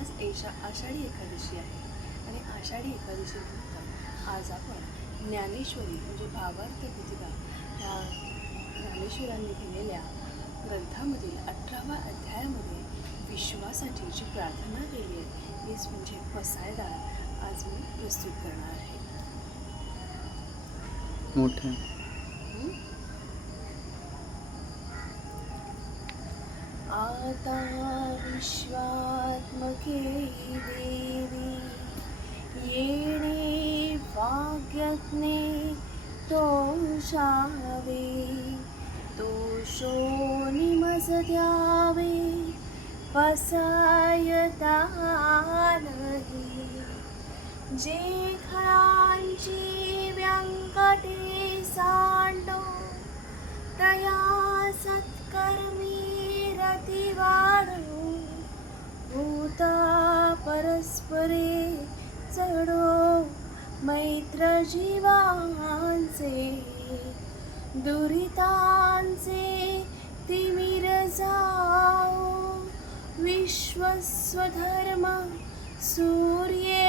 आज आषाढी एकादशी आहे आणि आषाढी एकादशीनिमित्त आज आपण ज्ञानेश्वरी म्हणजे भावार्थ गीतिका ह्या ज्ञानेश्वरांनी दिलेल्या ग्रंथामधील 18व्या अध्यायामध्ये विश्वासाठी जी प्रार्थना केली आहे तीच म्हणजे पसायदान आज मी प्रस्तुत करणार आहे. मोठं आता विश्वात्मके देवी येणे भाग्यज्ञे तोषावे तोषो निमज द्यावे पसायता नाही जे खळांची व्यंकटे सांडो तया सत्कर्मी रती वाढो भूता परस्परे चढो मैत्र जीवांचे दुरितांचे तिमिर जाओ विश्वस्वधर्म सूर्ये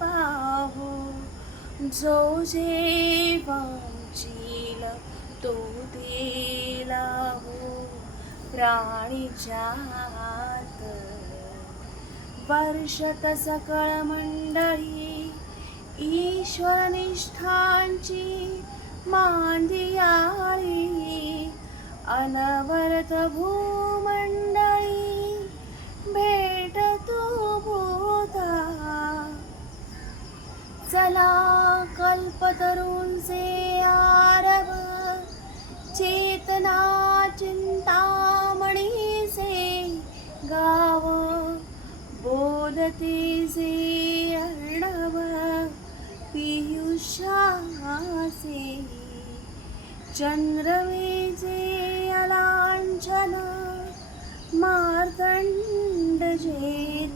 पाहो जो जे वांचील तो देला हो प्राणी जात वर्षत सकळ मंडळी ईश्वरनिष्ठांची मांदियाळी अनवरत भूमंडळी भेट तू भूता चला कल्पतरूंचे आरव चेतना चिंतामणीचे गाव बोधतेचे अर्णव पियुषासे चंद्रवेचे अलांछन मार्तंड जेतापहीन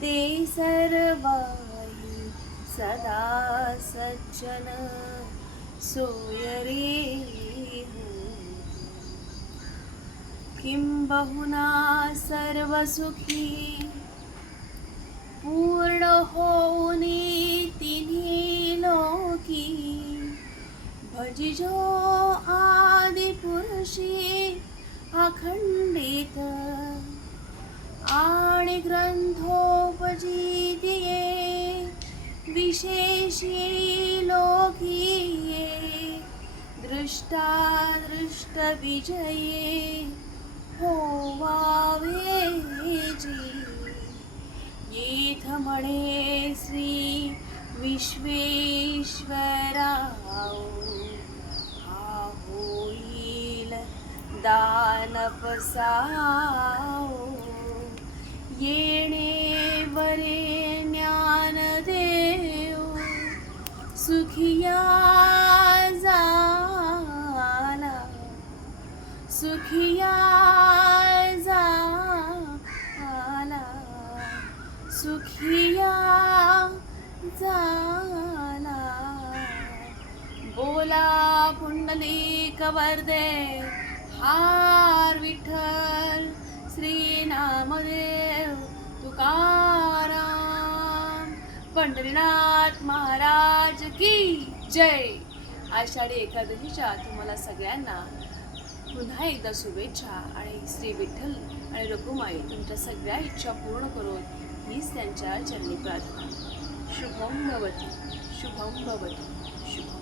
ते सर्वाही सदा सज्जन सोयरे किंबहुना सर्वसुखी पूर्ण होऊनी तिन्ही लोकी भजिजो आदिपुरुषी अखंडित आणि ग्रंथोपजीतिये विशेषी लोकीये दृष्टादृष्ट विजये होवावे जी येथ म्हणे श्री विश्वेश्वराव हा होईल दानपसाव येणे वरे ज्ञानदेव सुखिया झाला सुखिया झाला सुखिया झाला बोला पुंडलिक वरदे हार विठ्ठल श्री नामदेव तुकाराम पंढरीनाथ महाराज की जय. आषाढी एकादशीच्या तुम्हाला सगळ्यांना पुन्हा एकदा शुभेच्छा आणि श्री विठ्ठल आणि रघुमाई तुमच्या सगळ्या इच्छा पूर्ण करून हीच त्यांच्या चरणी प्रार्थना. शुभम भवती शुभम भवती शुभम.